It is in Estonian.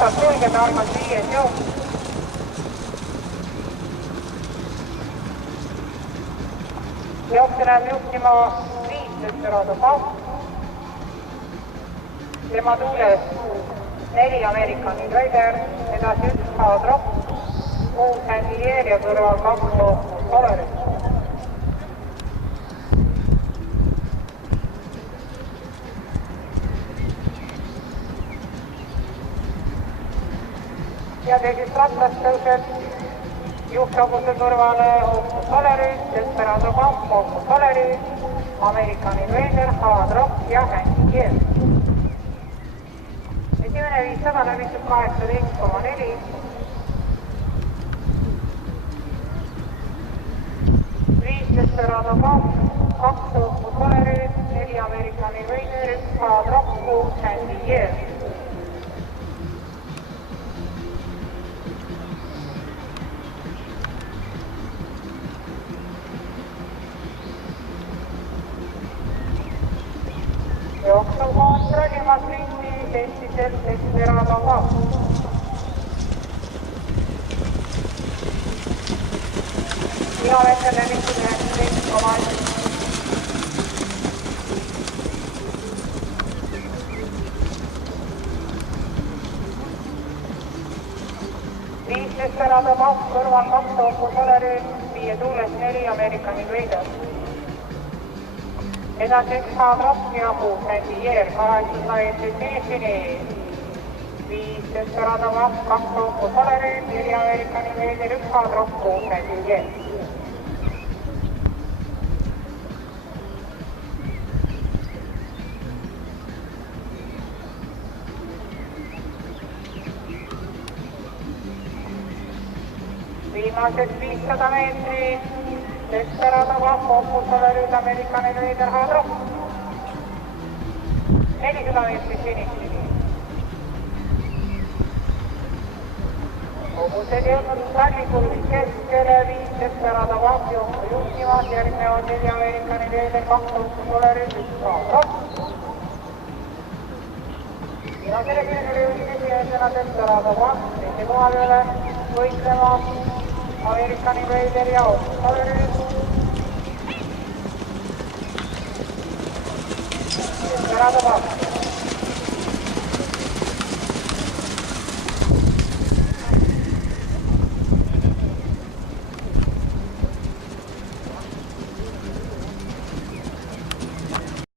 rattad sulgeda algas 5. jook. Jookse läheb juhtima 5 Desperado Pump. Tema tuules 4 American Invader, edasi 1 Hard Rock, 6 Sandier ja kõrval 2 Polaris. Ja teisest rattast tõuseb juhtrabuse kõrvale Opus Polaris, Desperado Pump, Opus Polaris, American Invader, Hard Rock ja Sandier. Esimene 500 läbitud 18,4. Desperado Pump, 2 Opus Polaris, 4 American Invader, 1 Hard Rock, 6 Sandier. Jooksu kontrollimas ringi testiselt Desperado Pump. Kilomeeter läbitud 19,1. Viis Desperado Pump, kõrval 2 Opus Polaris, 5 tuules 4 American Invader. Edasi 1 Hard Rock ja 6 Sandier, 800 finishini. 5 Desperado Pump, 2 Opus Polaris, 4 American Invader, 1 Hard Rock, 6 Sandier. Viimased 500 meetrit, Desperado Pump, Opus Polaris, American Invader, Hard Rock. 400 meetrit finishini. Kogused jõudnud Tallikurvi keskele, 5 Desperado Pump jooksu juhtimas, järgnevad 4 American Invader, 2 Opus Polaris, 1 Hard Rock. Viimasele kümnele jõudis esimesena Desperado Pump, teise koha peale võitlema American Invader ja Opus Polaris. Desperado Pump.